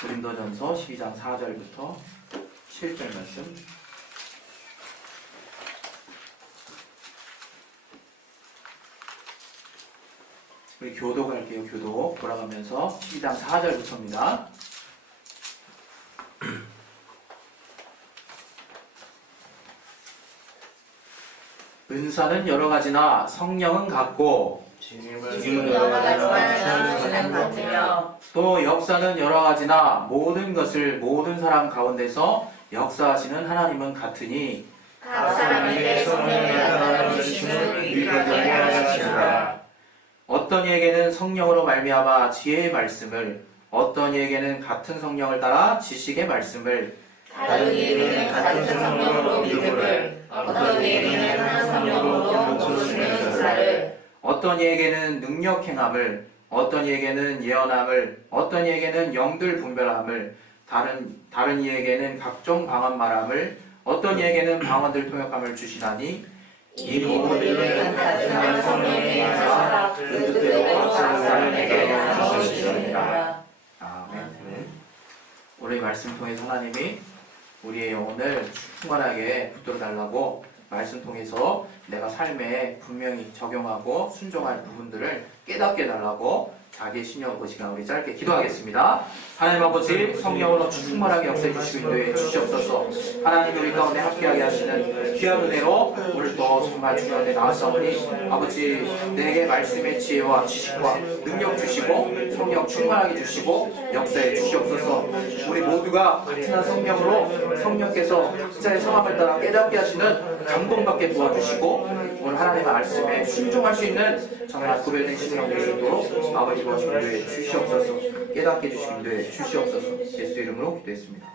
고린도전서 12장 4절부터 7절 말씀. 우리 교도 갈게요. 교도 돌아가면서 12장 4절부터입니다. 은사는 여러 가지나 성령은 같고 주님은 여러 가지나 성령은 같으며 또 역사는 여러 가지나 모든 것을 모든 사람 가운데서 역사하시는 하나님은 같으니 각 사람에게 성령의 나타남을 주심을 유익하게 하시니라. 어떤 이에게는 성령으로 말미암아 지혜의 말씀을, 어떤 이에게는 같은 성령을 따라 지식의 말씀을, 다른 이에게는 같은 성령으로 믿음을, 어떤 이에게는 한 성령으로 모르시는 은사를, 어떤 이에게는 능력 행함을, 어떤 이에게는 예언함을, 어떤 이에게는 영들 분별함을, 다른 이에게는 각종 방언 말함을, 어떤 이에게는 방언들 통역함을 주시나니 이 모든 일은 같은 한 성령의 행사라 그 뜻대로 각 사람에게 주시느니라. 아멘. 오늘 이 말씀 통해서 하나님이 우리의 영혼을 충만하게 붙들어 달라고 말씀 통해서 내가 삶에 분명히 적용하고 순종할 부분들을 깨닫게 달라고 자기의 신령한 시간 우리 짧게 기도하겠습니다. 하나님 아버지 성령으로 충만하게 역사해 주시고 인도해 주시옵소서. 하나님 우리 가운데 함께하게 하시는 귀한 은혜로 오늘도 정말 주님 앞에 나왔사오니 아버지 내게 말씀의 지혜와 지식과 능력 주시고 성령 충만하게 주시고 역사해 주시옵소서. 우리 모두가 같은 한 성령으로 성령께서 각자의 성함을 따라 깨닫게 하시는 감동받게 도와주시고 오늘 하나님의 말씀에 순종할 수 있는 정말 구별된 신령 되수 있도록 아버지 인도해 주시옵소서. 깨닫게 해주시고 인도해 주시옵소서. 예수 이름으로 기도했습니다.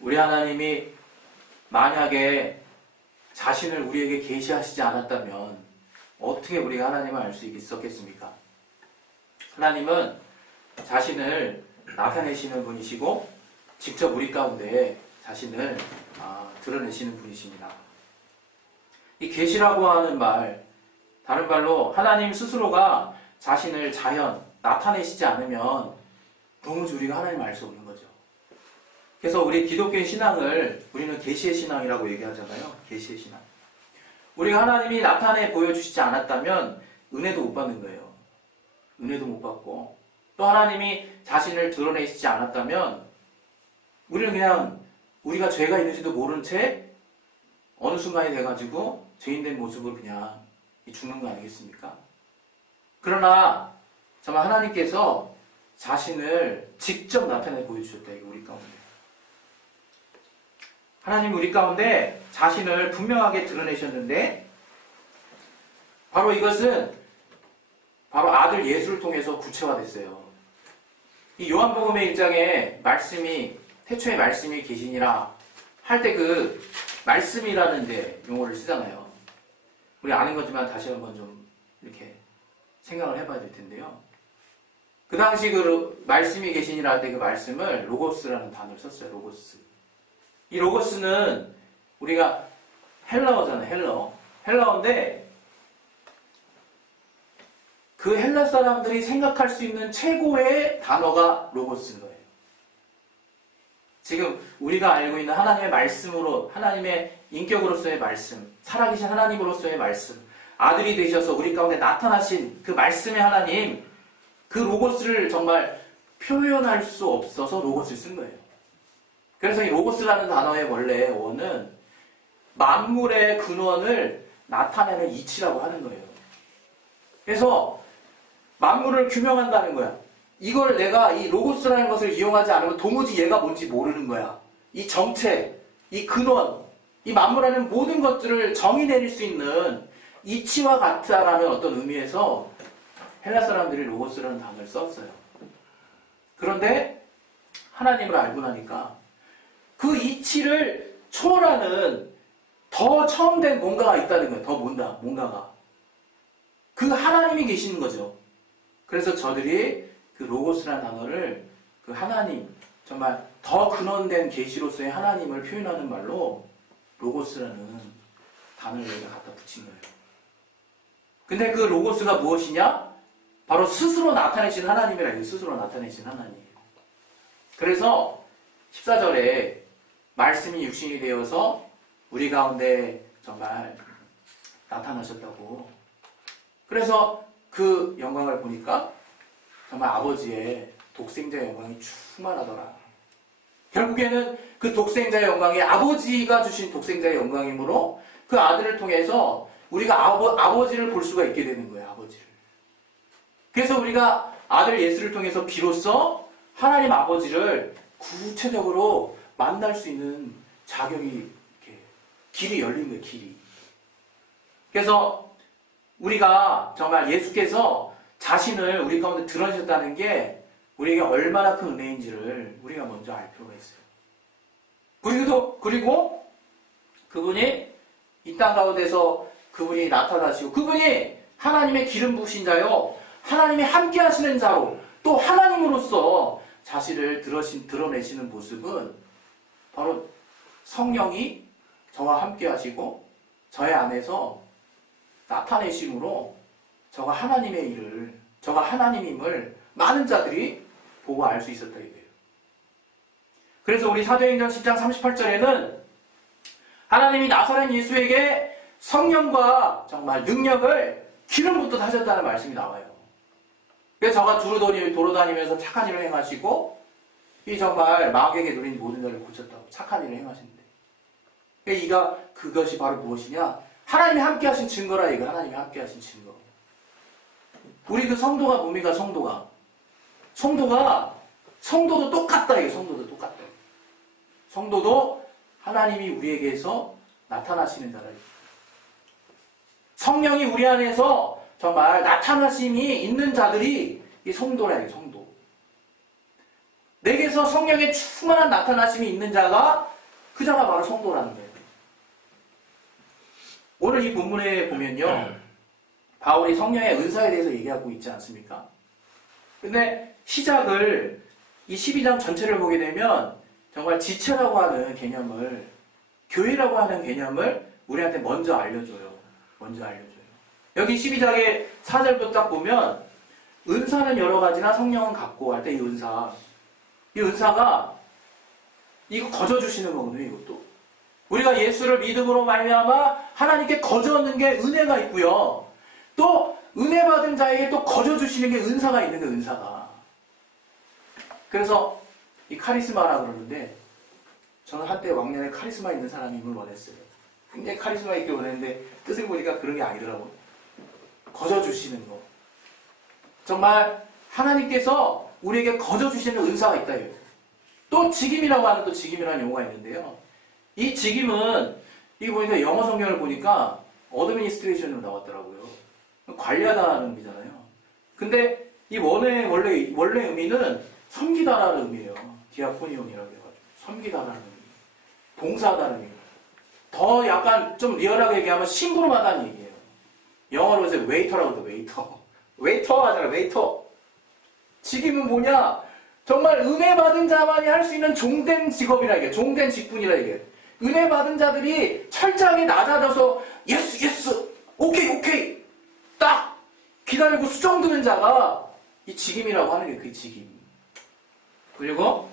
우리 하나님이 만약에 자신을 우리에게 계시하시지 않았다면 어떻게 우리가 하나님을 알 수 있었겠습니까? 하나님은 자신을 나타내시는 분이시고 직접 우리 가운데 자신을 드러내시는 분이십니다. 이 계시라고 하는 말, 다른 말로 하나님 스스로가 자신을 자연 나타내시지 않으면 도무지 우리가 하나님을 알 수 없는 거죠. 그래서 우리 기독교의 신앙을 우리는 계시의 신앙이라고 얘기하잖아요. 계시의 신앙. 우리가 하나님이 나타내 보여주시지 않았다면 은혜도 못 받는 거예요. 은혜도 못 받고 또 하나님이 자신을 드러내시지 않았다면 우리는 그냥 우리가 죄가 있는지도 모른 채 어느 순간이 돼가지고 죄인된 모습으로 그냥 죽는 거 아니겠습니까? 그러나 정말 하나님께서 자신을 직접 나타내 보여주셨다. 이거 우리 가운데. 하나님 우리 가운데 자신을 분명하게 드러내셨는데 바로 이것은 바로 아들 예수를 통해서 구체화됐어요. 이 요한복음의 1장에 말씀이 태초에 말씀이 계시니라 할 때 그 말씀이라는 데 용어를 쓰잖아요. 우리 아는 거지만 다시 한번 좀 이렇게 생각을 해봐야 될 텐데요. 그 당시 그 말씀이 계시니라 할 때 그 말씀을 로고스라는 단어를 썼어요. 로고스. 이 로고스는 우리가 헬라어잖아요. 헬라어인데 그 헬라 사람들이 생각할 수 있는 최고의 단어가 로고스인 거예요. 지금 우리가 알고 있는 하나님의 말씀으로, 하나님의 인격으로서의 말씀, 살아계신 하나님으로서의 말씀, 아들이 되셔서 우리 가운데 나타나신 그 말씀의 하나님, 그 로고스를 정말 표현할 수 없어서 로고스를 쓴 거예요. 그래서 이 로고스라는 단어의 원래 원은 만물의 근원을 나타내는 이치라고 하는 거예요. 그래서 만물을 규명한다는 거야. 이걸 내가 이 로고스라는 것을 이용하지 않으면 도무지 얘가 뭔지 모르는 거야. 이 정체, 이 근원, 이 만물하는 모든 것들을 정의 내릴 수 있는 이치와 같다라는 어떤 의미에서 헬라 사람들이 로고스라는 단어를 썼어요. 그런데 하나님을 알고 나니까 그 이치를 초월하는 더 처음 된 뭔가가 있다는 거예요. 더 뭔가가. 그 하나님이 계시는 거죠. 그래서 저들이 그 로고스라는 단어를 그 하나님, 정말 더 근원된 계시로서의 하나님을 표현하는 말로 로고스라는 단어를 여기다 갖다 붙인 거예요. 근데 그 로고스가 무엇이냐? 바로 스스로 나타내신 하나님이라 해요. 스스로 나타내신 하나님. 그래서 14절에 말씀이 육신이 되어서 우리 가운데 정말 나타나셨다고. 그래서 그 영광을 보니까 정말 아버지의 독생자의 영광이 충만하더라. 결국에는 그 독생자의 영광이 아버지가 주신 독생자의 영광이므로 그 아들을 통해서 우리가 아버지를 볼 수가 있게 되는 거예요. 아버지를. 그래서 우리가 아들 예수를 통해서 비로소 하나님 아버지를 구체적으로 만날 수 있는 자격이 이렇게 길이 열린 거예요. 길이. 그래서 우리가 정말 예수께서 자신을 우리 가운데 드러내셨다는 게 우리에게 얼마나 큰 은혜인지를 우리가 먼저 알 필요가 있어요. 그리고 그분이 이 땅 가운데서 그분이 나타나시고 그분이 하나님의 기름 부으신 자요 하나님이 함께 하시는 자로 또 하나님으로서 자신을 드러내시는 모습은 바로 성령이 저와 함께 하시고 저의 안에서 나타내심으로 저가 하나님의 일을 저가 하나님임을 많은 자들이 보고 알 수 있었다 이거예요. 그래서 우리 사도행전 10장 38절에는 하나님이 나사렛 예수에게 성령과 정말 능력을 기름 붓듯 하셨다는 말씀이 나와요. 그래서 저가 도로다니면서 착한 일을 행하시고 이 정말 마귀에게 누린 모든 일을 고쳤다고 착한 일을 행하신대. 그것이 바로 무엇이냐? 하나님이 함께 하신 증거라 이거. 하나님이 함께 하신 증거. 우리 그 성도가 뭡니까? 성도도 똑같다 이거. 성도도 똑같다. 성도도 하나님이 우리에게서 나타나시는 자라. 성령이 우리 안에서 정말 나타나심이 있는 자들이 이 성도라 이거. 성도. 내게서 성령의 충만한 나타나심이 있는 자가 그 자가 바로 성도라는 거예요. 오늘 이 본문에 보면요. 바울이 성령의 은사에 대해서 얘기하고 있지 않습니까? 근데 시작을 이 12장 전체를 보게 되면 정말 지체라고 하는 개념을 교회라고 하는 개념을 우리한테 먼저 알려줘요. 여기 12장의 4절부터 딱 보면 은사는 여러 가지나 성령은 같고 할 때 이 은사가 이거 거저주시는 거거든요. 이것도 우리가 예수를 믿음으로 말미암아 하나님께 거저 얻는 게 은혜가 있고요. 또 은혜 받은 자에게 또 거저주시는 게 은사가 있는 거예요. 은사가. 그래서 이 카리스마라 그러는데 저는 한때 왕년에 카리스마 있는 사람임을 원했어요. 굉장히 카리스마 있게 원했는데 뜻을 보니까 그런 게 아니더라고요. 거저주시는 거. 정말 하나님께서 우리에게 거저주시는 은사가 있다. 또 직임이라고 하는 또 직임이라는 용어가 있는데요. 이 직임은 이거 보니까 영어 성경을 보니까 어드미니스트레이션으로 나왔더라고요. 관리하다는 의미잖아요. 근데 이 원래 의미는 섬기다라는 의미예요. 디아코니온이라고 해가지고 섬기다라는 의미, 봉사하다는 의미. 더 약간 좀 리얼하게 얘기하면 심부름하다는 얘기예요. 영어로 해서 웨이터라고 해요. 웨이터 하잖아요. 웨이터. 직임은 뭐냐? 정말 은혜 받은 자만이 할 수 있는 종된 직업이라 이게, 종된 직분이라 이게. 은혜 받은 자들이 철저하게 낮아져서 예스 오케이 딱 기다리고 수정드는 자가 이 직임이라고 하는 게 그 직임. 그리고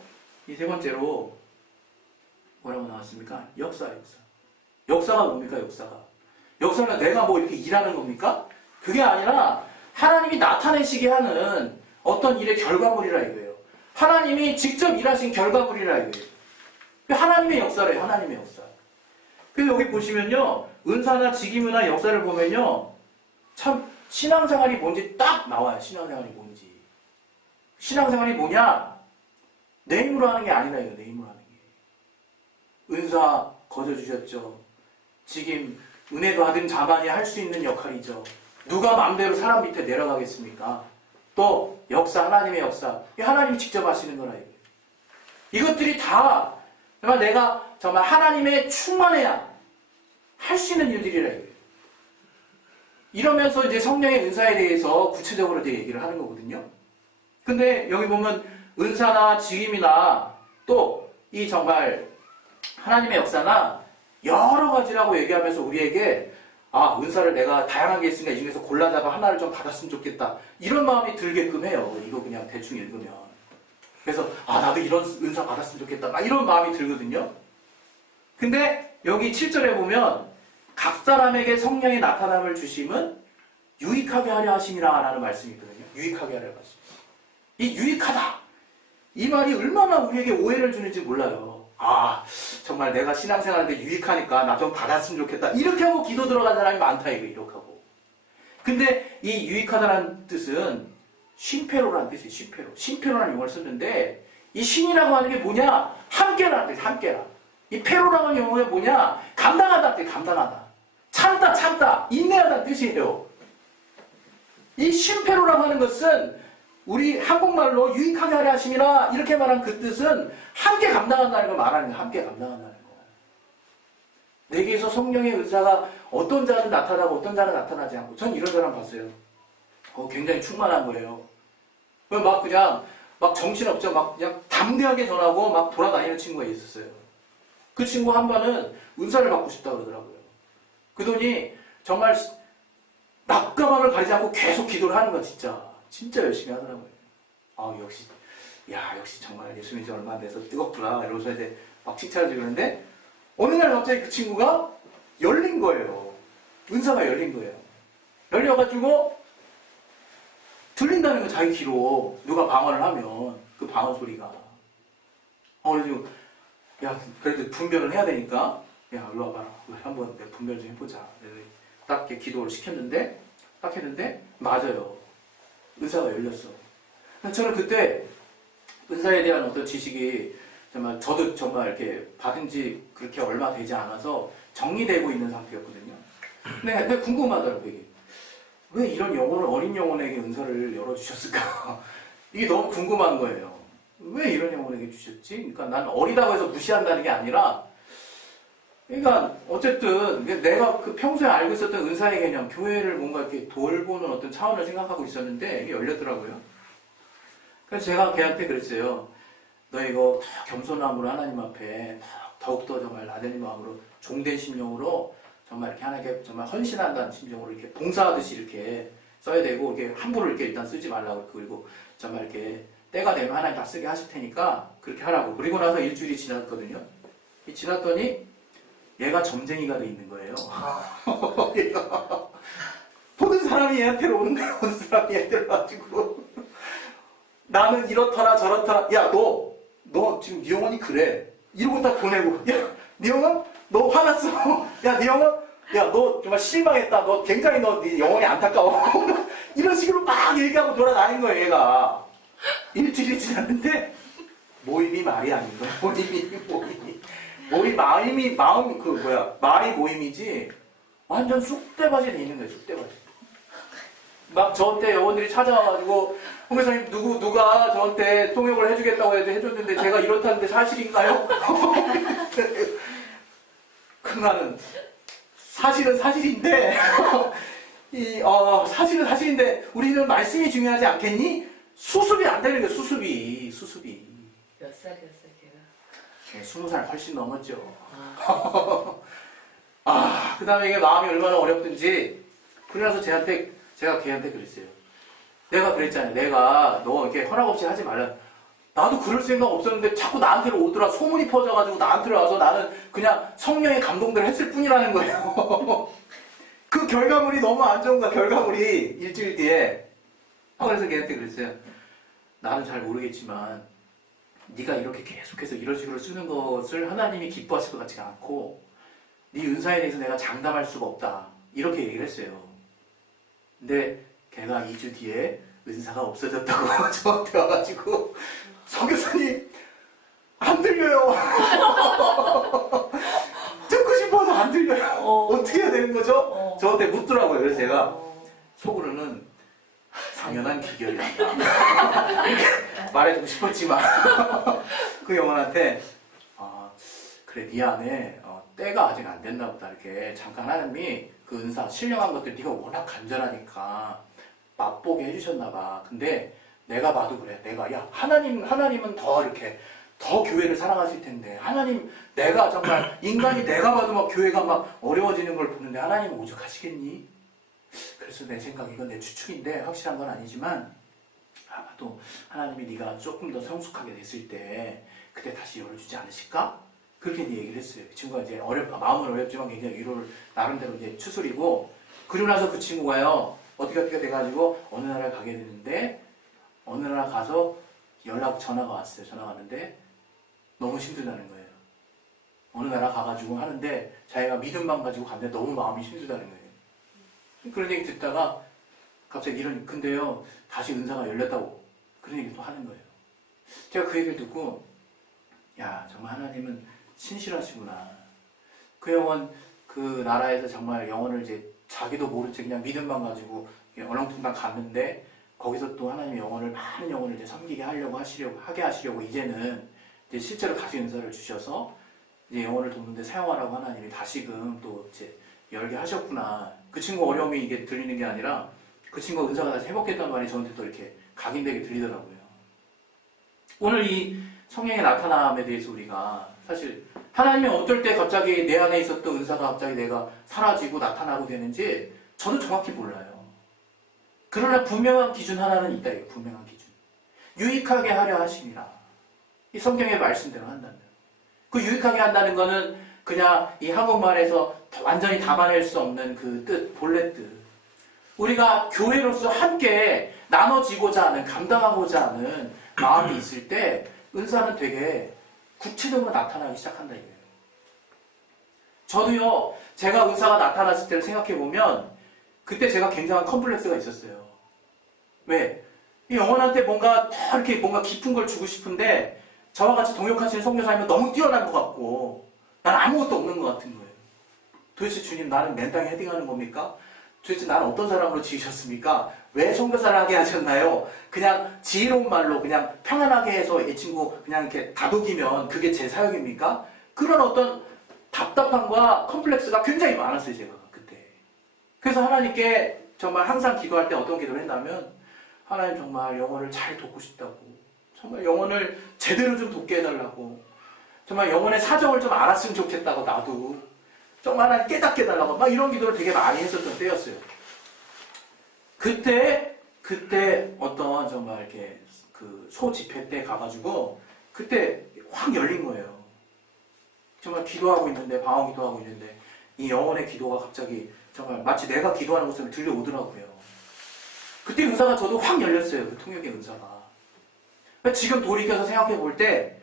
이 세 번째로 뭐라고 나왔습니까? 역사가 뭡니까? 역사는 내가 뭐 이렇게 일하는 겁니까? 그게 아니라 하나님이 나타내시게 하는 어떤 일의 결과물이라 이거예요. 하나님이 직접 일하신 결과물이라 이거예요. 하나님의 역사래요. 하나님의 역사. 그래서 여기 보시면요. 은사나 직임이나 역사를 보면요. 참 신앙생활이 뭔지 딱 나와요. 신앙생활이 뭔지. 신앙생활이 뭐냐? 내 힘으로 하는 게 아니라 이거. 내 힘으로 하는 게. 은사 거저주셨죠. 직임 은혜 받은 자만이 할 수 있는 역할이죠. 누가 마음대로 사람 밑에 내려가겠습니까? 또 역사, 하나님의 역사. 하나님이 직접 하시는 거라 이거예요. 이것들이 다 정말 내가 정말 하나님의 충만해야 할 수 있는 일들이라 이거예요. 이러면서 이제 성령의 은사에 대해서 구체적으로 이제 얘기를 하는 거거든요. 근데 여기 보면 은사나 직임이나 또 이 정말 하나님의 역사나 여러 가지라고 얘기하면서 우리에게 아, 은사를 내가 다양한 게 있으니까 이 중에서 골라다가 하나를 좀 받았으면 좋겠다. 이런 마음이 들게끔 해요. 이거 그냥 대충 읽으면. 그래서, 아, 나도 이런 은사 받았으면 좋겠다. 막 이런 마음이 들거든요. 근데 여기 7절에 보면, 각 사람에게 성령의 나타남을 주심은 유익하게 하려 하심이라 라는 말씀이 있거든요. 유익하게 하려 하심. 이 유익하다. 이 말이 얼마나 우리에게 오해를 주는지 몰라요. 아, 정말 내가 신앙생활하는데 유익하니까 나 좀 받았으면 좋겠다. 이렇게 하고 기도 들어간 사람이 많다, 이렇게 하고. 근데 이 유익하다라는 뜻은 쉼페로라는 뜻이에요, 쉼페로. 쉼페로라는 용어를 썼는데, 이 신이라고 하는 게 뭐냐? 함께라는 뜻이에요, 함께라. 이 페로라는 용어가 뭐냐? 감당하다 뜻, 감당하다. 참다, 인내하다는 뜻이에요. 이 쉼페로라고 하는 것은 우리 한국말로 유익하게 하려 하심이라 이렇게 말한 그 뜻은 함께 감당한다는 걸 말하는 거예요. 함께 감당한다는 거. 내게서 성령의 은사가 어떤 자는 나타나고 어떤 자는 나타나지 않고 전 이런 사람 봤어요. 굉장히 충만한 거예요. 막 그냥 막 정신없죠. 막 그냥 담대하게 전하고 막 돌아다니는 친구가 있었어요. 그 친구 한 번은 은사를 받고 싶다 그러더라고요. 그러더니 정말 낮과밤을 가리지 않고 계속 기도를 하는 건 진짜 열심히 하더라고요. 아, 역시 정말 예수님이 얼마 안 돼서 뜨겁구나. 이러면서 이제 막 칭찬을 주는데, 어느 날 갑자기 그 친구가 열린 거예요. 은사가 열린 거예요. 열려가지고, 들린다는 거 자기 귀로. 누가 방언을 하면, 그 방언 소리가. 그래서, 야, 그래도 분별을 해야 되니까, 야, 일로 와봐라. 한번 내가 분별 좀 해보자. 딱 이렇게 기도를 시켰는데, 딱 했는데, 맞아요. 은사가 열렸어. 저는 그때 은사에 대한 어떤 지식이 정말 저도 정말 이렇게 받은 지 그렇게 얼마 되지 않아서 정리되고 있는 상태였거든요. 근데 궁금하더라고요. 이게. 왜 이런 영혼을, 어린 영혼에게 은사를 열어주셨을까? 이게 너무 궁금한 거예요. 왜 이런 영혼에게 주셨지? 그러니까 난 어리다고 해서 무시한다는 게 아니라, 그러니까 어쨌든 내가 그 평소에 알고 있었던 은사의 개념, 교회를 뭔가 이렇게 돌보는 어떤 차원을 생각하고 있었는데 이게 열렸더라고요. 그래서 제가 걔한테 그랬어요. 너 이거 겸손함으로 하나님 앞에 더욱더 정말 나대는 마음으로 종된 심령으로 정말 이렇게 하나님께 정말 헌신한다는 심정으로 이렇게 봉사하듯이 이렇게 써야 되고, 이렇게 함부로 이렇게 일단 쓰지 말라고. 그리고 정말 이렇게 때가 되면 하나님 다 쓰게 하실 테니까 그렇게 하라고. 그리고 나서 일주일이 지났거든요. 지났더니 얘가 점쟁이가 돼 있는 거예요. 모든 사람이 얘한테로 오는 거예요. 모든 사람이 얘한테로 와가지고. 나는 이렇더라 저렇더라. 야, 너 지금 네 영혼이 그래. 이러고 딱 보내고. 야, 네 영혼? 너 화났어. 야, 네 영혼? 야, 너 정말 실망했다. 너 굉장히 네 영혼이 안타까워. 이런 식으로 막 얘기하고 돌아다닌 거예요, 얘가. 일주일이 지났는데 모임이 말이 아닌 거예요. 말이 모임이지, 완전 쑥대밭이 돼 있는 거예요, 쑥대밭이. 막 저한테 영혼들이 찾아와가지고, 홍교사님, 누가 저한테 통역을 해주겠다고 해줬는데, 제가 이렇다는데 사실인가요? 그나는, 사실은 사실인데, 사실은 사실인데, 우리는 말씀이 중요하지 않겠니? 수습이 안 되는 거예요, 수습이. 몇 살이었어요, 걔가? 20살 훨씬 넘었죠. 그 다음에 이게 마음이 얼마나 어렵든지, 그래서 제가 걔한테 그랬어요. 내가 그랬잖아요. 내가 너 이렇게 허락 없이 하지 말라. 나도 그럴 생각 없었는데 자꾸 나한테로 오더라. 소문이 퍼져가지고 나한테로 와서 나는 그냥 성령의 감동대로 했을 뿐이라는 거예요. 그 결과물이 너무 안 좋은 거야, 결과물이. 일주일 뒤에. 그래서 걔한테 그랬어요. 나는 잘 모르겠지만 네가 이렇게 계속해서 이런 식으로 쓰는 것을 하나님이 기뻐하실 것 같지가 않고, 네 은사에 대해서 내가 장담할 수가 없다. 이렇게 얘기를 했어요. 근데 걔가 2주 뒤에 은사가 없어졌다고 저한테 와가지고, 선교사님 안 들려요. 듣고 싶어서 안 들려요. 어떻게 해야 되는 거죠? 저한테 묻더라고요. 그래서 제가 속으로는 당연한 기결이란다. 말해주고 싶었지만 그 영혼한테 그래, 미안해. 때가 아직 안 됐나 보다. 이렇게 잠깐 하나님이 그 은사, 신령한 것들 네가 워낙 간절하니까 맛보게 해주셨나 봐. 근데 내가 봐도 그래. 야, 하나님은 더 이렇게 더 교회를 사랑하실 텐데 하나님 내가 정말 인간이 내가 봐도 막 교회가 막 어려워지는 걸 보는데 하나님은 오죽하시겠니? 그래서 내 생각 이건 내 추측인데 확실한 건 아니지만 아마도 하나님이 네가 조금 더 성숙하게 됐을 때 그때 다시 열어주지 않으실까? 그렇게 얘기를 했어요. 그 친구가 이제 마음은 어렵지만 굉장히 위로를 나름대로 이제 추스리고 그러고 나서 그 친구가요 어떻게 돼가지고 어느 나라에 가게 되는데 어느 나라 가서 전화가 왔어요. 전화가 왔는데 너무 힘들다는 거예요. 어느 나라 가가지고 하는데 자기가 믿음만 가지고 갔는데 너무 마음이 힘들다는 거예요. 그런 얘기 듣다가 갑자기 근데요 다시 은사가 열렸다고 그런 얘기도 하는 거예요. 제가 그 얘기를 듣고 야 정말 하나님은 신실하시구나. 그 영혼 그 나라에서 정말 영혼을 이제 자기도 모른 채 그냥 믿음만 가지고 얼렁뚱땅 갔는데 거기서 또 하나님의 영혼을 많은 영혼을 이제 섬기게 하게 하시려고 이제는 이제 실제로 다시 은사를 주셔서 이제 영혼을 돕는데 사용하라고 하나님이 다시금 또 이제 열게 하셨구나. 그 친구 어려움이 이게 들리는 게 아니라 그 친구가 은사가 다시 회복했다는 말이 저한테 또 이렇게 각인되게 들리더라고요. 오늘 이 성령의 나타남에 대해서 우리가 사실 하나님이 어떨 때 갑자기 내 안에 있었던 은사가 갑자기 내가 사라지고 나타나고 되는지 저도 정확히 몰라요. 그러나 분명한 기준 하나는 있다. 이거 분명한 기준. 유익하게 하려 하심이라. 이 성경의 말씀대로 한다면. 그 유익하게 한다는 거는 그냥 이 한국말에서 완전히 담아낼 수 없는 그 뜻, 본래 뜻. 우리가 교회로서 함께 나눠지고자 하는, 감당하고자 하는 마음이 있을 때 은사는 되게 구체적으로 나타나기 시작한다 이거예요. 저도요, 제가 은사가 나타났을 때를 생각해보면 그때 제가 굉장한 컴플렉스가 있었어요. 왜? 이 영혼한테 뭔가 더 이렇게 뭔가 깊은 걸 주고 싶은데 저와 같이 동역하시는 선교사님은 너무 뛰어난 것 같고 난 아무것도 없는 것 같은 거예요. 도대체 주님 나는 맨땅에 헤딩하는 겁니까? 도대체 나는 어떤 사람으로 지으셨습니까? 왜 선교사를 하게 하셨나요? 그냥 지혜로운 말로 그냥 평안하게 해서 이 친구 그냥 이렇게 다독이면 그게 제 사역입니까? 그런 어떤 답답함과 컴플렉스가 굉장히 많았어요 제가 그때. 그래서 하나님께 정말 항상 기도할 때 어떤 기도를 했냐면 하나님 정말 영혼을 잘 돕고 싶다고 정말 영혼을 제대로 좀 돕게 해달라고 정말 영혼의 사정을 좀 알았으면 좋겠다고 나도 정말 하나님 깨닫게 해달라고 막 이런 기도를 되게 많이 했었던 때였어요. 그때 어떤 정말 이렇게 그 소집회 때 가가지고 그때 확 열린 거예요. 정말 기도하고 있는데 방언 기도하고 있는데 이 영혼의 기도가 갑자기 정말 마치 내가 기도하는 것처럼 들려오더라고요. 그때 은사가 저도 확 열렸어요. 그 통역의 은사가. 지금 돌이켜서 생각해 볼 때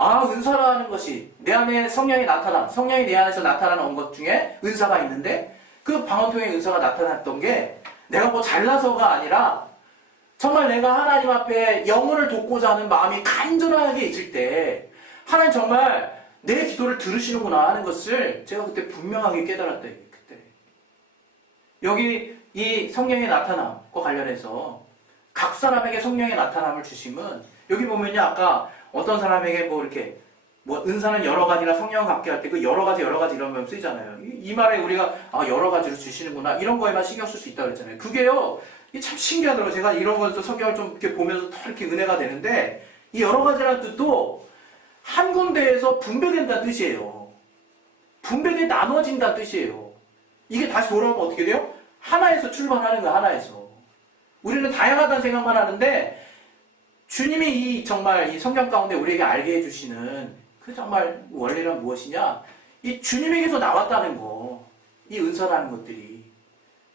은사라는 것이 내 안에 성령이 내 안에서 나타나는 것 중에 은사가 있는데 그 방언통의 은사가 나타났던 게 내가 뭐 잘나서가 아니라 정말 내가 하나님 앞에 영혼을 돕고자 하는 마음이 간절하게 있을 때 하나님 정말 내 기도를 들으시는구나 하는 것을 제가 그때 분명하게 깨달았다. 그때 여기 이 성령의 나타남과 관련해서 각 사람에게 성령의 나타남을 주심은 여기 보면요 아까 어떤 사람에게 뭐 이렇게 뭐 은사는 여러 가지라 성령 갖게 할 때 그 여러 가지 이런 거 쓰이잖아요. 이 말에 우리가 여러 가지로 주시는구나 이런 거에만 신경 쓸 수 있다고 그랬잖아요. 그게요 이게 참 신기하더라고요. 제가 이런 것도 성경을 좀 이렇게 보면서 더 이렇게 은혜가 되는데 이 여러 가지라는 뜻도 한 군데에서 분배된다는 뜻이에요. 분배돼 나눠진다는 뜻이에요. 이게 다시 돌아오면 어떻게 돼요? 하나에서 출발하는 거야. 하나에서. 우리는 다양하다는 생각만 하는데 주님이 이 정말 이 성경 가운데 우리에게 알게 해주시는 그 정말 원리는 무엇이냐? 이 주님에게서 나왔다는 거, 이 은사라는 것들이.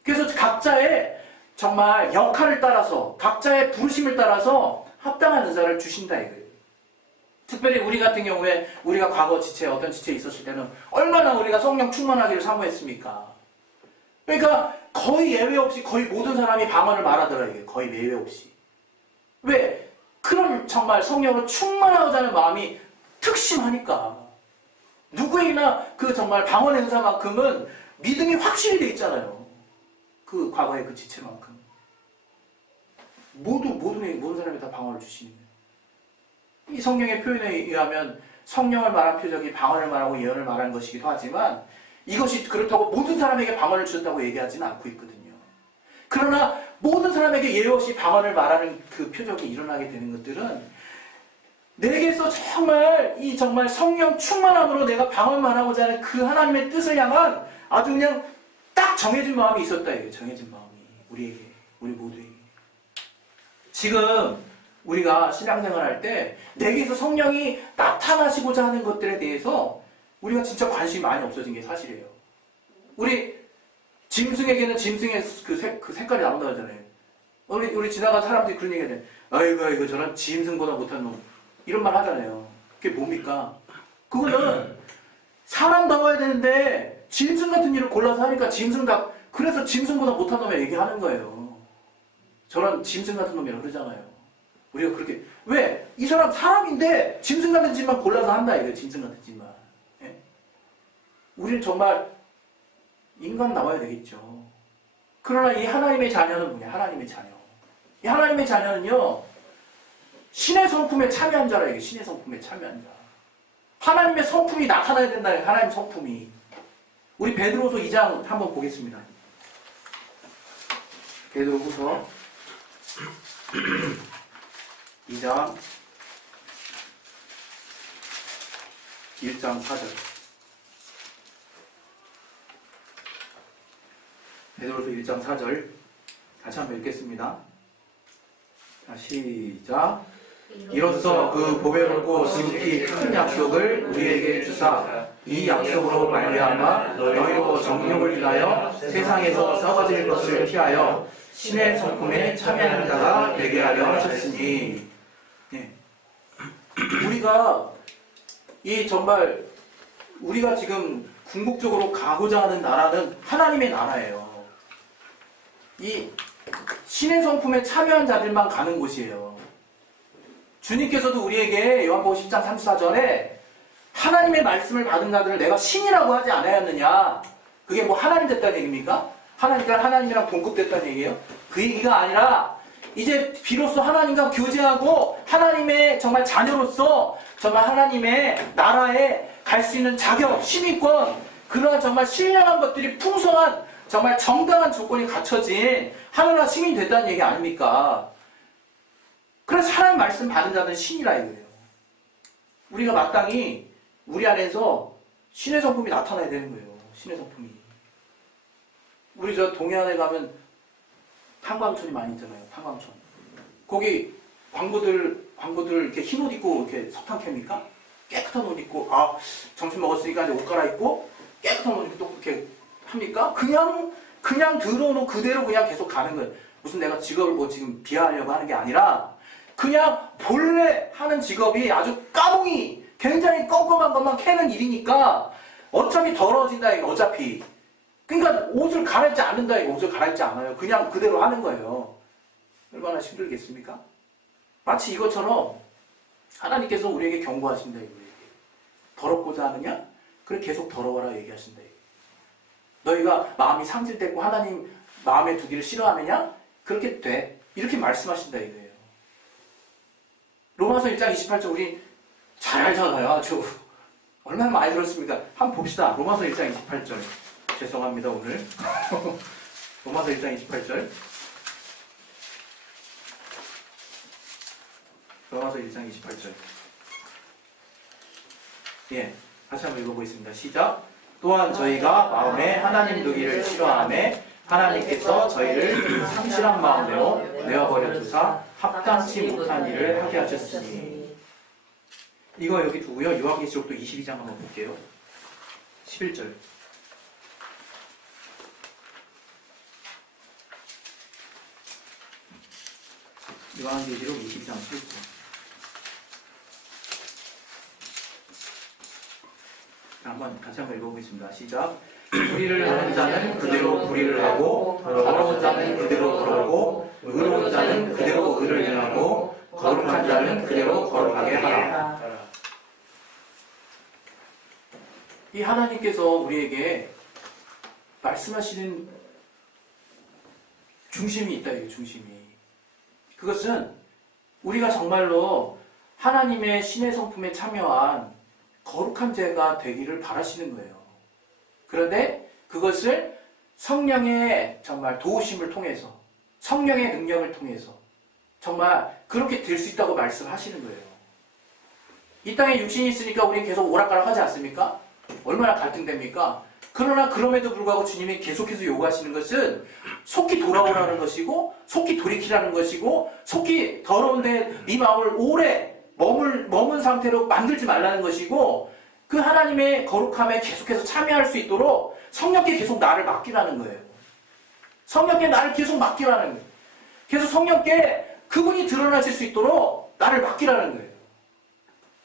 그래서 각자의 정말 역할을 따라서, 각자의 부르심을 따라서 합당한 은사를 주신다 이거예요. 특별히 우리 같은 경우에 우리가 과거 어떤 지체에 있었을 때는 얼마나 우리가 성령 충만하기를 사모했습니까? 그러니까 거의 예외 없이 거의 모든 사람이 방언을 말하더라고요. 거의 예외 없이. 왜? 그럼 정말 성령으로 충만하고자 하는 마음이 특심하니까. 누구에게나 그 정말 방언의 은사만큼은 믿음이 확실히 돼 있잖아요. 그 과거의 그 지체만큼. 모든 사람이 다 방언을 주시는 거예요. 이 성경의 표현에 의하면 성령을 말한 표적이 방언을 말하고 예언을 말하는 것이기도 하지만 이것이 그렇다고 모든 사람에게 방언을 주셨다고 얘기하지는 않고 있거든요. 그러나 모든 사람에게 예외 없이 방언을 말하는 그 표적이 일어나게 되는 것들은 내게서 정말 이 정말 성령 충만함으로 내가 방언만 하고자 하는 그 하나님의 뜻을 향한 아주 그냥 딱 정해진 마음이 있었다 이게 정해진 마음이 우리에게 우리 모두에게 지금 우리가 신앙생활 할 때 내게서 성령이 나타나시고자 하는 것들에 대해서 우리가 진짜 관심이 많이 없어진 게 사실이에요. 우리 짐승에게는 짐승의 그 색깔이 나온다 하잖아요. 우리 지나간 사람들이 그런 얘기 하잖아요. 아이고 저런 짐승보다 못한 놈 이런 말 하잖아요. 그게 뭡니까? 그거는 사람다워야 되는데 짐승 같은 일을 골라서 하니까 그래서 짐승보다 못한 놈에 얘기하는 거예요. 저런 짐승 같은 놈이라고 그러잖아요. 우리가 그렇게 왜? 이 사람 사람인데 짐승 같은 짓만 골라서 한다 이거예요. 짐승 같은 짓만. 예? 우리는 정말 인간 나와야 되겠죠. 그러나 이 하나님의 자녀는 뭐냐? 하나님의 자녀. 이 하나님의 자녀는요. 신의 성품에 참여한 자라 이게 신의 성품에 참여한 자. 하나님의 성품이 나타나야 된다. 하나님 성품이. 우리 베드로후서 2장 한번 보겠습니다. 베드로후서 2장 1장 4절. 베드로후서 1장 4절 다시 한번 읽겠습니다. 자, 시작. 이로써 그 보배롭고 지극히 큰 약속을 우리에게 주사 이 약속으로 말미암아 너희로 정욕을 인하여 세상에서 썩어질 것을 피하여 신의 성품에 참여하는 자가 되게 하려 하셨으니. 네. 우리가 지금 궁극적으로 가고자 하는 나라는 하나님의 나라예요. 이 신의 성품에 참여한 자들만 가는 곳이에요. 주님께서도 우리에게 요한복음 10장 34절에 하나님의 말씀을 받은 자들을 내가 신이라고 하지 않았느냐. 그게 뭐 하나님 됐다는 얘기입니까? 하나님이랑 동급됐다는 얘기예요? 그 얘기가 아니라 이제 비로소 하나님과 교제하고 하나님의 정말 자녀로서 정말 하나님의 나라에 갈 수 있는 자격, 시민권, 그러한 정말 신령한 것들이 풍성한 정말 정당한 조건이 갖춰진 하늘나라 시민이 됐다는 얘기 아닙니까? 그래서 하나님 말씀 받은 자는 신이라 이거예요. 우리가 마땅히 우리 안에서 신의 성품이 나타나야 되는 거예요. 신의 성품이. 우리 저 동해안에 가면 탄광촌이 많이 있잖아요. 탄광촌. 거기 광고들 이렇게 흰 옷 입고 이렇게 석탄 캡니까? 깨끗한 옷 입고 점심 먹었으니까 이제 옷 갈아입고 깨끗한 옷 입고 또 그렇게 합니까? 그냥 들어온 옷 그대로 그냥 계속 가는 거예요. 무슨 내가 직업을 뭐 지금 비하하려고 하는 게 아니라 그냥 본래 하는 직업이 아주 까뭉이 굉장히 껌껌한 것만 캐는 일이니까 어차피 더러워진다 이거 어차피. 그러니까 옷을 갈아입지 않는다 이거 옷을 갈아입지 않아요. 그냥 그대로 하는 거예요. 얼마나 힘들겠습니까? 마치 이것처럼 하나님께서 우리에게 경고하신다 이거예요. 더럽고자 하느냐? 그래 계속 더러워라 얘기하신다 이거예요. 너희가 마음이 상실됐고 하나님 마음에 두기를 싫어하느냐? 그렇게 돼. 이렇게 말씀하신다 이거예요. 로마서 1장 28절 우리 잘 알잖아요. 아주 얼마나 많이 들었습니까? 한번 봅시다. 로마서 1장 28절. 죄송합니다 오늘. 로마서 1장 28절. 로마서 1장 28절. 예, 다시 한번 읽어보겠습니다. 시작. 또한 저희가 마음에 하나님 두기를 싫어하매 하나님께서 저희를 상실한 마음대로 내어버려 두사 합당치 못한 일을 하게 하셨으니. 이거 여기 두고요. 요한계시록도 22장 한번 볼게요. 11절. 요한계시록 22장 11절. 한번 같이 한번 읽어보겠습니다. 시작. 불의를 하는 자는 그대로 불의를 하고 더러운 자는 그대로 더러우고 의로운 자는 그대로 의를 행하고 거룩한 자는 그대로 거룩하게 하라. 이 하나님께서 우리에게 말씀하시는 중심이 있다. 이게 중심이. 그것은 우리가 정말로 하나님의 신의 성품에 참여한 거룩한 죄가 되기를 바라시는 거예요. 그런데 그것을 성령의 정말 도우심을 통해서 성령의 능력을 통해서 정말 그렇게 될 수 있다고 말씀하시는 거예요. 이 땅에 육신이 있으니까 우리 계속 오락가락 하지 않습니까? 얼마나 갈등됩니까? 그러나 그럼에도 불구하고 주님이 계속해서 요구하시는 것은 속히 돌아오라는 것이고 속히 돌이키라는 것이고 속히 더러운데 네 마음을 오래 머문 상태로 만들지 말라는 것이고 그 하나님의 거룩함에 계속해서 참여할 수 있도록 성령께 계속 나를 맡기라는 거예요. 성령께 나를 계속 맡기라는 거예요. 계속 성령께 그분이 드러나실 수 있도록 나를 맡기라는 거예요.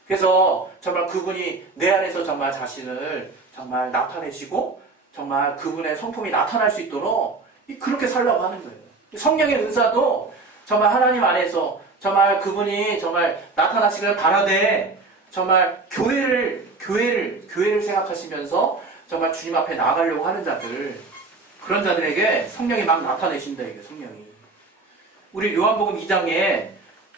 그래서 정말 그분이 내 안에서 정말 자신을 정말 나타내시고 정말 그분의 성품이 나타날 수 있도록 그렇게 살라고 하는 거예요. 성령의 은사도 정말 하나님 안에서 정말 그분이 정말 나타나시길 바라되 정말 교회를 생각하시면서 정말 주님 앞에 나아가려고 하는 자들, 그런 자들에게 성령이 막 나타내신다 이게 성령이. 우리 요한복음 2장에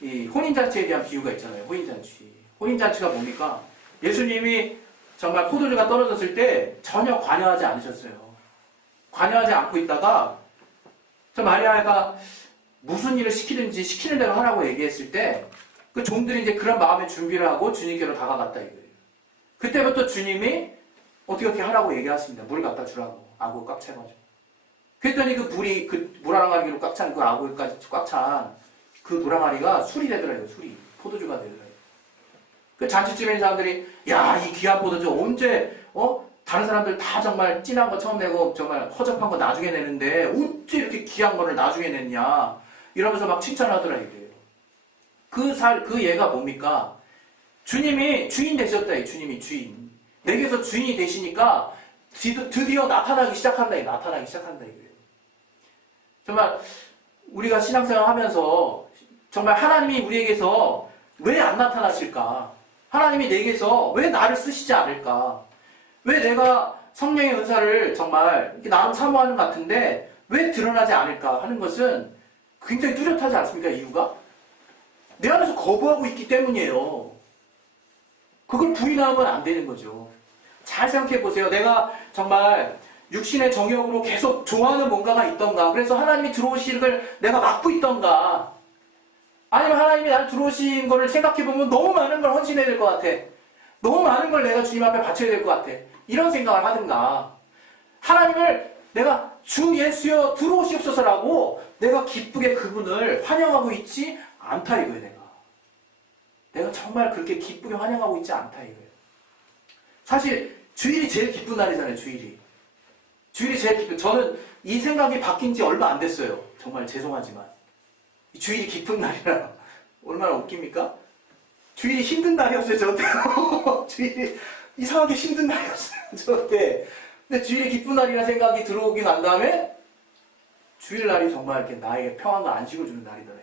이 혼인잔치에 대한 비유가 있잖아요. 혼인잔치. 혼인잔치가 뭡니까? 예수님이 정말 포도주가 떨어졌을 때 전혀 관여하지 않으셨어요. 관여하지 않고 있다가 저 마리아가 무슨 일을 시키든지 시키는 대로 하라고 얘기했을 때 그 종들이 이제 그런 마음의 준비를 하고 주님께로 다가갔다 이거예요. 그때부터 주님이 어떻게 하라고 얘기하십니다. 물 갖다 주라고. 아구 꽉 차가지고. 그랬더니 그 물이 그 물항아리로 꽉 찬 그 아구까지 꽉 찬 그 물항아리가 술이 되더라고요. 술이. 포도주가 되더라고요. 그 잔치집에 있는 사람들이 야, 이 귀한 포도주 언제 다른 사람들 다 정말 진한 거 처음 내고 정말 허접한 거 나중에 내는데 어째 이렇게 귀한 거를 나중에 냈냐 이러면서 막 칭찬하더라 이게요. 그 예가 뭡니까? 주님이 주인 되셨다 이 주님이 주인. 내게서 주인이 되시니까 드디어 나타나기 시작한다 이 나타나기 시작한다 이거예요. 정말 우리가 신앙생활 하면서 정말 하나님이 우리에게서 왜 안 나타나실까? 하나님이 내게서 왜 나를 쓰시지 않을까? 왜 내가 성령의 은사를 정말 나름 사모하는 것 같은데 왜 드러나지 않을까 하는 것은 굉장히 뚜렷하지 않습니까? 이유가? 내 안에서 거부하고 있기 때문이에요. 그걸 부인하면 안 되는 거죠. 잘 생각해 보세요. 내가 정말 육신의 정욕으로 계속 좋아하는 뭔가가 있던가, 그래서 하나님이 들어오시는 걸 내가 막고 있던가, 아니면 하나님이 나를 들어오신 거를 생각해보면 너무 많은 걸 헌신해야 될 것 같아. 너무 많은 걸 내가 주님 앞에 바쳐야 될 것 같아. 이런 생각을 하든가, 하나님을 내가 주 예수여 들어오시옵소서라고 내가 기쁘게 그분을 환영하고 있지 않다 이거예요. 내가 정말 그렇게 기쁘게 환영하고 있지 않다 이거예요. 사실 주일이 제일 기쁜 날이잖아요. 주일이 제일 기쁜. 저는 이 생각이 바뀐 지 얼마 안 됐어요. 정말 죄송하지만 주일이 기쁜 날이라 얼마나 웃깁니까? 주일이 힘든 날이었어요. 저때 주일이 이상하게 힘든 날이었어요. 저때. 근데 주일이 기쁜 날이라는 생각이 들어오긴 난 다음에 주일날이 정말 이렇게 나에게 평안과 안식을 주는 날이더라.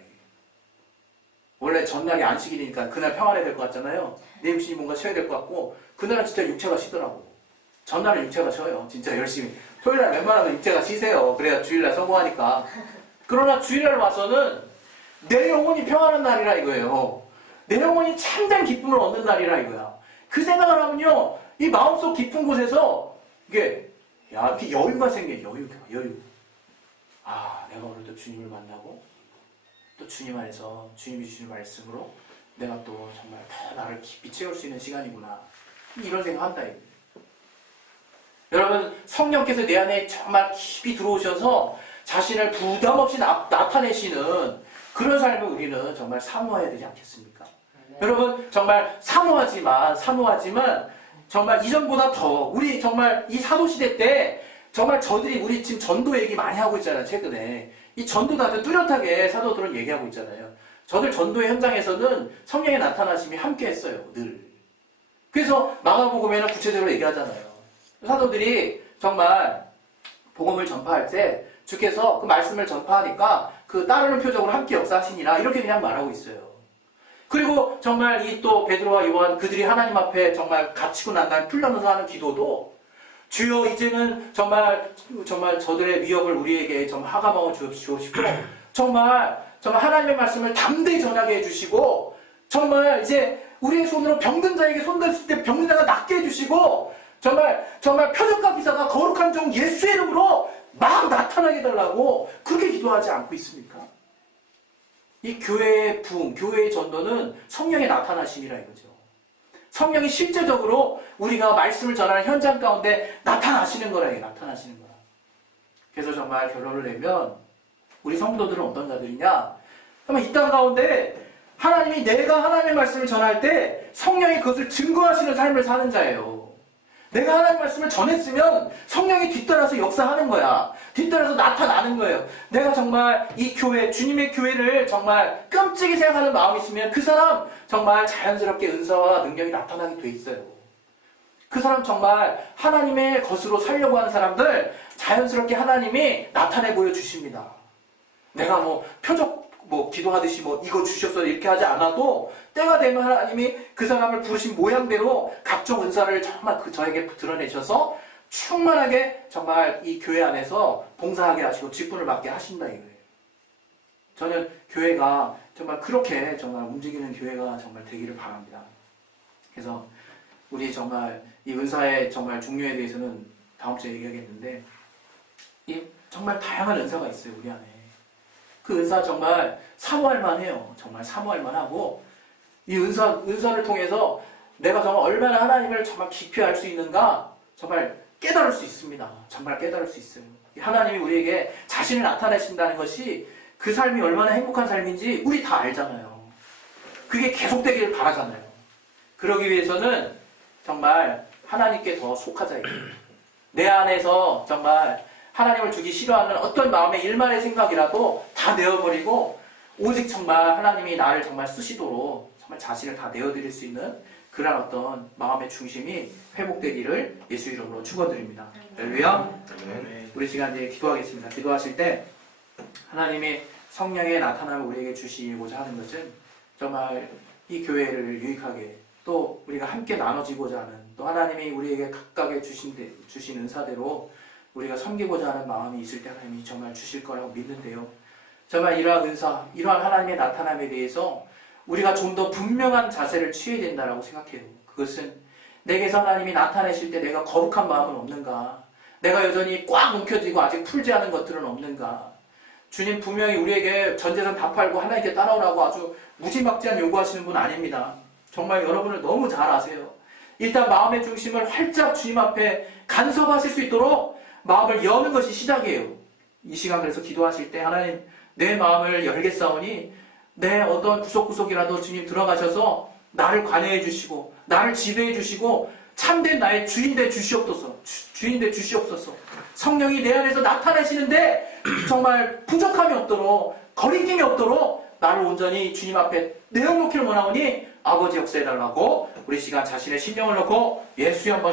원래 전날이 안식일이니까 그날 평안해야 될 것 같잖아요. 내 육신이 뭔가 쉬어야 될 것 같고 그날은 진짜 육체가 쉬더라고. 전날은 육체가 쉬어요. 진짜 열심히. 토요일날 웬만하면 육체가 쉬세요. 그래야 주일날 성공하니까. 그러나 주일날 와서는 내 영혼이 평안한 날이라 이거예요. 내 영혼이 참된 기쁨을 얻는 날이라 이거야. 그 생각을 하면요, 이 마음속 깊은 곳에서 이게 이렇게 여유가 생겨요. 여유. 아, 내가 오늘도 주님을 만나고 또 주님 안에서 주님이 주시는 말씀으로 내가 또 정말 더 나를 깊이 채울 수 있는 시간이구나. 이런 생각한다. 여러분, 성령께서 내 안에 정말 깊이 들어오셔서 자신을 부담 없이 나타내시는 그런 삶을 우리는 정말 사모해야 되지 않겠습니까? 네. 여러분, 정말 사모하지만 정말 이전보다 더 우리 정말 이 사도시대 때 정말 저들이 우리 지금 전도 얘기 많이 하고 있잖아요. 최근에. 이 전도도 아주 뚜렷하게 사도들은 얘기하고 있잖아요. 저들 전도의 현장에서는 성령의 나타나심이 함께 했어요. 늘. 그래서 마가복음에는 구체적으로 얘기하잖아요. 사도들이 정말 복음을 전파할 때 주께서 그 말씀을 전파하니까 그 따르는 표적으로 함께 역사하시니라 이렇게 그냥 말하고 있어요. 그리고 정말 이 또 베드로와 요한 그들이 하나님 앞에 정말 갇히고 난 다음에 풀려면서 하는 기도도 주여 이제는 정말 저들의 위협을 우리에게 정말 하감하고 주옵시고 정말 하나님의 말씀을 담대히 전하게 해주시고 정말 이제 우리의 손으로 병든 자에게 손 댔을 때 병든 자가 낫게 해주시고 정말 표적과 기사가 거룩한 종 예수의 이름으로 막 나타나게 해달라고 그렇게 기도하지 않고 있습니까? 이 교회의 부흥, 교회의 전도는 성령의 나타나심이라 이거죠. 성령이 실제적으로 우리가 말씀을 전하는 현장 가운데 나타나시는 거라요. 나타나시는 거라. 그래서 정말 결론을 내면 우리 성도들은 어떤 자들이냐? 그러면 이 땅 가운데 하나님이 내가 하나님의 말씀을 전할 때 성령이 그것을 증거하시는 삶을 사는 자예요. 내가 하나님의 말씀을 전했으면 성령이 뒤따라서 역사하는 거야. 뒤따라서 나타나는 거예요. 내가 정말 이 교회, 주님의 교회를 정말 끔찍이 생각하는 마음이 있으면 그 사람 정말 자연스럽게 은사와 능력이 나타나게 돼 있어요. 그 사람 정말 하나님의 것으로 살려고 하는 사람들 자연스럽게 하나님이 나타내 보여주십니다. 내가 표적 기도하듯이 이거 주셨어 이렇게 하지 않아도 때가 되면 하나님이 그 사람을 부르신 모양대로 각종 은사를 정말 저에게 드러내셔서 충만하게 정말 이 교회 안에서 봉사하게 하시고 직분을 맡게 하신다 이거예요. 저는 교회가 정말 그렇게 정말 움직이는 교회가 정말 되기를 바랍니다. 그래서 우리 정말 이 은사의 정말 중요에 대해서는 다음 주에 얘기하겠는데 이 정말 다양한 은사가 있어요 우리 안에. 그 은사 정말 사모할 만해요. 정말 사모할 만하고 이 은사를 통해서 내가 정말 얼마나 하나님을 정말 깊이 알 수 있는가 정말 깨달을 수 있습니다. 정말 깨달을 수 있어요. 하나님이 우리에게 자신을 나타내신다는 것이 그 삶이 얼마나 행복한 삶인지 우리 다 알잖아요. 그게 계속되기를 바라잖아요. 그러기 위해서는 정말 하나님께 더 속하자 이거예요. 내 안에서 정말 하나님을 두기 싫어하는 어떤 마음의 일만의 생각이라도 다 내어버리고 오직 정말 하나님이 나를 정말 쓰시도록 정말 자신을 다 내어드릴 수 있는 그런 어떤 마음의 중심이 회복되기를 예수 이름으로 축원드립니다. 할렐루야. 우리 시간 이제 기도하겠습니다. 기도하실 때 하나님이 성령의 나타남을 우리에게 주시고자 하는 것은 정말 이 교회를 유익하게 또 우리가 함께 나눠지고자 하는 또 하나님이 우리에게 각각의 주신 은사대로 우리가 섬기고자 하는 마음이 있을 때 하나님이 정말 주실 거라고 믿는데요. 정말 이러한 은사, 이러한 하나님의 나타남에 대해서 우리가 좀 더 분명한 자세를 취해야 된다고 생각해요. 그것은 내게서 하나님이 나타내실 때 내가 거룩한 마음은 없는가? 내가 여전히 꽉 움켜쥐고 아직 풀지 않은 것들은 없는가? 주님 분명히 우리에게 전재산 다 팔고 하나님께 따라오라고 아주 무지막지한 요구하시는 분 아닙니다. 정말 여러분을 너무 잘 아세요. 일단 마음의 중심을 활짝 주님 앞에 간섭하실 수 있도록 마음을 여는 것이 시작이에요. 이 시간 그래서 기도하실 때 하나님 내 마음을 열겠사오니 내 어떤 구석구석이라도 주님 들어가셔서 나를 관여해 주시고 나를 지배해 주시고 참된 나의 주인 되 주시옵소서. 주인 되 주시옵소서. 성령이 내 안에서 나타내시는데 정말 부족함이 없도록 거리낌이 없도록 나를 온전히 주님 앞에 내어놓기를 원하오니 아버지 역사해달라고 우리 시간 자신의 신령을 놓고 예수의 한번